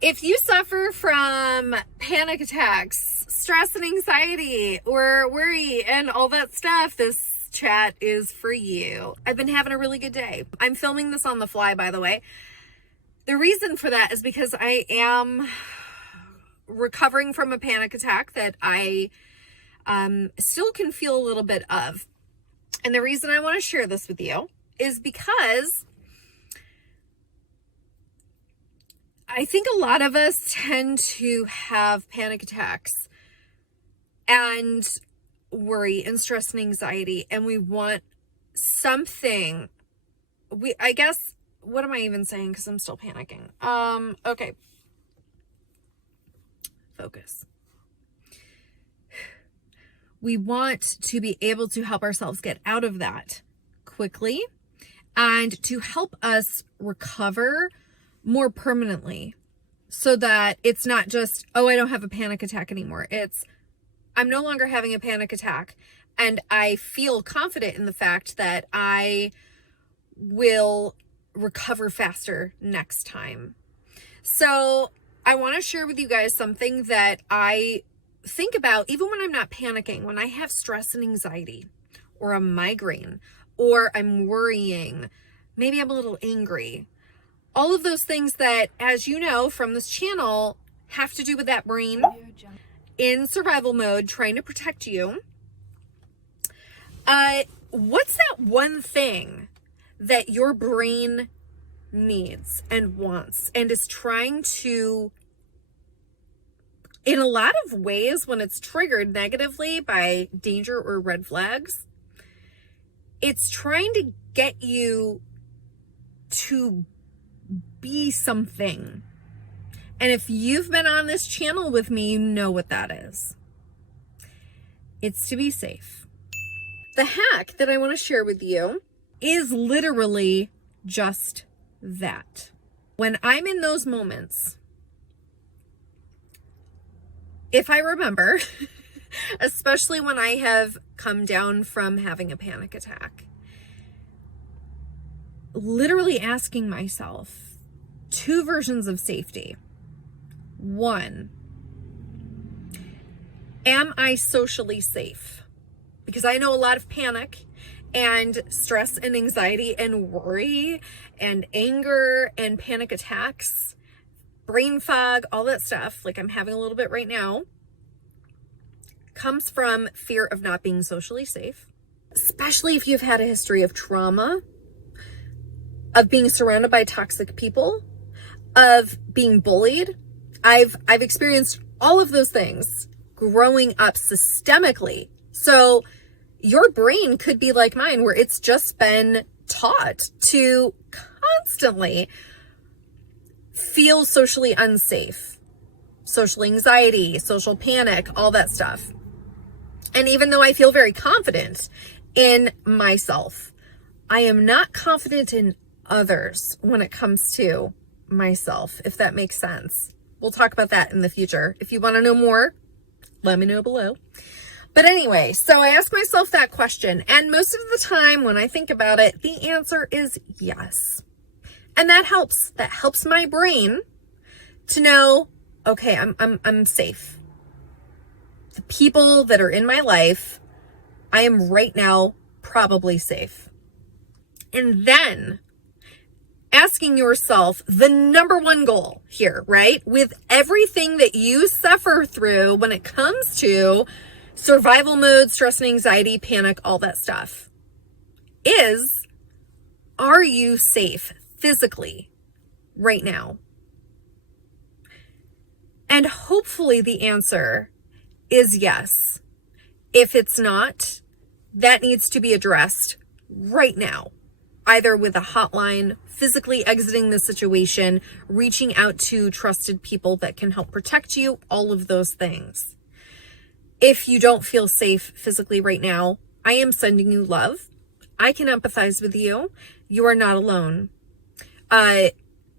If you suffer from panic attacks, stress and anxiety, or worry and all that stuff, this chat is for you. I've been having a really good day. I'm filming this on the fly, by the way. The reason for that is because I am recovering from a panic attack that I still can feel a little bit of. And the reason I want to share this with you is because I think a lot of us tend to have panic attacks and worry and stress and anxiety, and we want something. I guess, what am I even saying? Because I'm still panicking. Okay. Focus. We want to be able to help ourselves get out of that quickly and to help us recover more permanently, so that it's not just, oh, I don't have a panic attack anymore. It's, I'm no longer having a panic attack, and I feel confident in the fact that I will recover faster next time. So I want to share with you guys something that I think about even when I'm not panicking, when I have stress and anxiety or a migraine, or I'm worrying, maybe I'm a little angry. All of those things that, as you know from this channel, have to do with that brain in survival mode, trying to protect you. What's that one thing that your brain needs and wants and is trying to, in a lot of ways, when it's triggered negatively by danger or red flags, it's trying to get you to be something. And if you've been on this channel with me, you know what that is. It's to be safe. The hack that I want to share with you is literally just that. When I'm in those moments, if I remember, especially when I have come down from having a panic attack, literally asking myself two versions of safety. One, am I socially safe? Because I know a lot of panic and stress and anxiety and worry and anger and panic attacks, brain fog, all that stuff, like I'm having a little bit right now, comes from fear of not being socially safe, especially if you've had a history of trauma, of being surrounded by toxic people, of being bullied. I've experienced all of those things growing up systemically. So your brain could be like mine, where it's just been taught to constantly feel socially unsafe, social anxiety, social panic, all that stuff. And even though I feel very confident in myself, I am not confident in others when it comes to myself, if that makes sense. We'll talk about that in the future. If you want to know more, let me know below. But anyway, so I ask myself that question, and most of the time when I think about it, the answer is yes. And that helps. That helps my brain to know, okay, I'm safe. The people that are in my life, I am right now probably safe. And then asking yourself the number one goal here, right? With everything that you suffer through when it comes to survival mode, stress and anxiety, panic, all that stuff, is, are you safe physically right now? And hopefully the answer is yes. If it's not, that needs to be addressed right now, either with a hotline, physically exiting the situation, reaching out to trusted people that can help protect you, all of those things. If you don't feel safe physically right now, I am sending you love. I can empathize with you. You are not alone.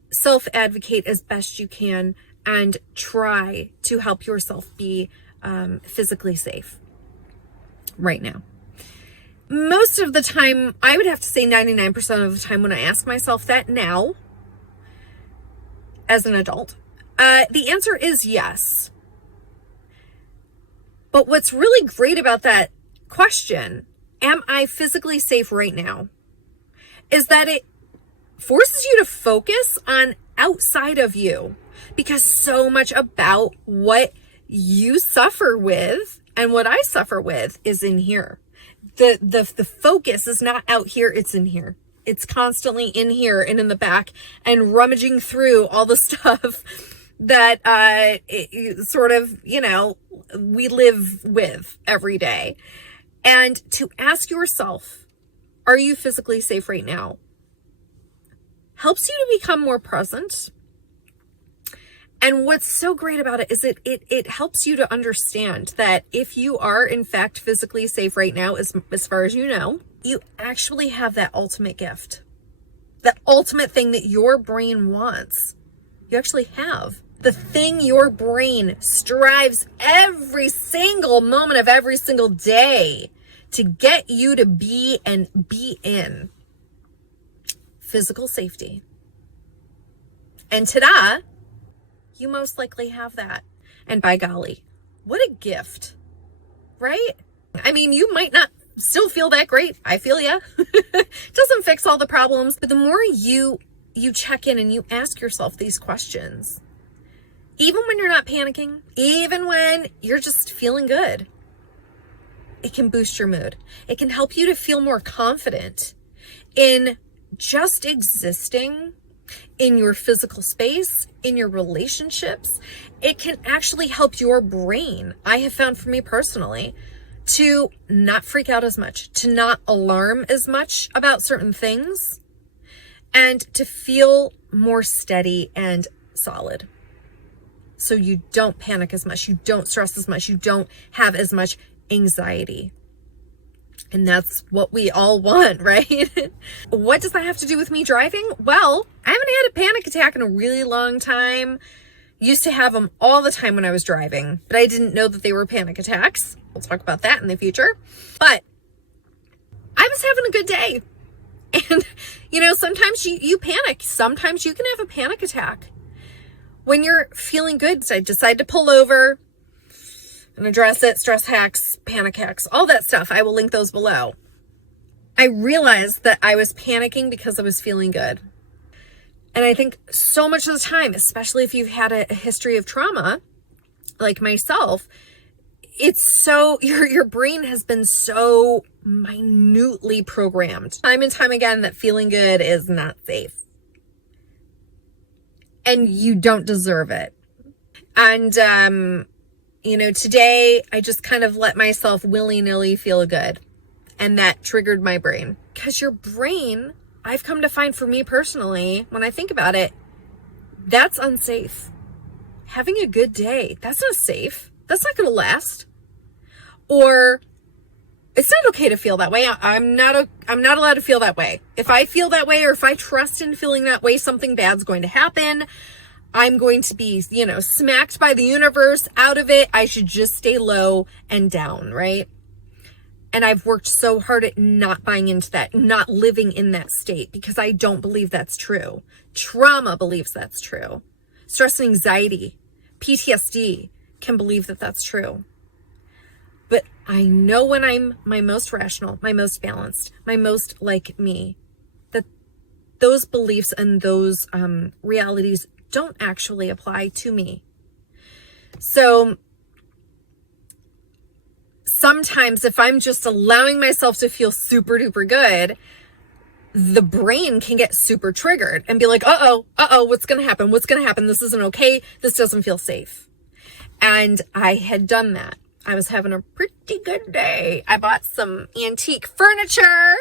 Self-advocate as best you can and try to help yourself be physically safe right now. Most of the time, I would have to say 99% of the time when I ask myself that now, as an adult, The answer is yes. But what's really great about that question, am I physically safe right now, is that it forces you to focus on outside of you, because so much about what you suffer with and what I suffer with is in here. The focus is not out here, it's in here. It's constantly in here and in the back and rummaging through all the stuff that sort of, we live with every day. And to ask yourself, are you physically safe right now, helps you to become more present. And what's so great about it is it helps you to understand that if you are in fact physically safe right now, as far as you know, you actually have that ultimate gift, that ultimate thing that your brain wants. You actually have the thing your brain strives every single moment of every single day to get you to be and be in: physical safety. And ta-da, you most likely have that. And by golly, what a gift, right? I mean, you might not still feel that great. I feel ya. Doesn't fix all the problems. But the more you check in and you ask yourself these questions, even when you're not panicking, even when you're just feeling good, it can boost your mood. It can help you to feel more confident in just existing in your physical space, in your relationships. It can actually help your brain, I have found for me personally, to not freak out as much, to not alarm as much about certain things, and to feel more steady and solid. So you don't panic as much, you don't stress as much, you don't have as much anxiety. And that's what we all want, right? What does that have to do with me driving? Well, I haven't had a panic attack in a really long time. Used to have them all the time when I was driving, but I didn't know that they were panic attacks. We'll talk about that in the future. But I was having a good day. And, sometimes you panic. Sometimes you can have a panic attack. When you're feeling good, so I decide to pull over and address it, stress hacks, panic hacks, all that stuff. I will link those below. I realized that I was panicking because I was feeling good. And I think so much of the time, especially if you've had a history of trauma, like myself, it's so, your brain has been so minutely programmed time and time again that feeling good is not safe. And you don't deserve it. And, today I just kind of let myself willy-nilly feel good. And that triggered my brain. Because your brain, I've come to find for me personally, when I think about it, that's unsafe. Having a good day, that's not safe. That's not going to last. Or it's not okay to feel that way. I'm not allowed to feel that way. If I feel that way, or if I trust in feeling that way, something bad's going to happen. I'm going to be, smacked by the universe out of it. I should just stay low and down, right? And I've worked so hard at not buying into that, not living in that state, because I don't believe that's true. Trauma believes that's true. Stress and anxiety, PTSD can believe that that's true. But I know when I'm my most rational, my most balanced, my most like me, that those beliefs and those realities don't actually apply to me. So sometimes if I'm just allowing myself to feel super duper good, the brain can get super triggered and be like, uh-oh, what's going to happen? What's going to happen? This isn't okay. This doesn't feel safe. And I had done that. I was having a pretty good day. I bought some antique furniture,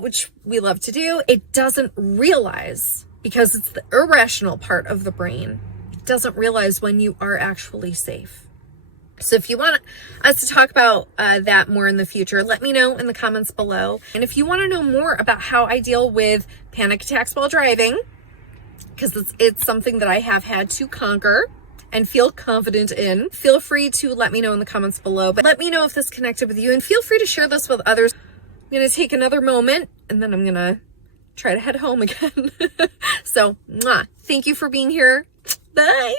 which we love to do. It doesn't realize, because it's the irrational part of the brain, it doesn't realize when you are actually safe. So if you want us to talk about that more in the future, let me know in the comments below. And if you want to know more about how I deal with panic attacks while driving, because it's something that I have had to conquer and feel confident in, feel free to let me know in the comments below. But let me know if this connected with you, and feel free to share this with others. I'm going to take another moment, and then I'm going to try to head home again. So, thank you for being here. Bye.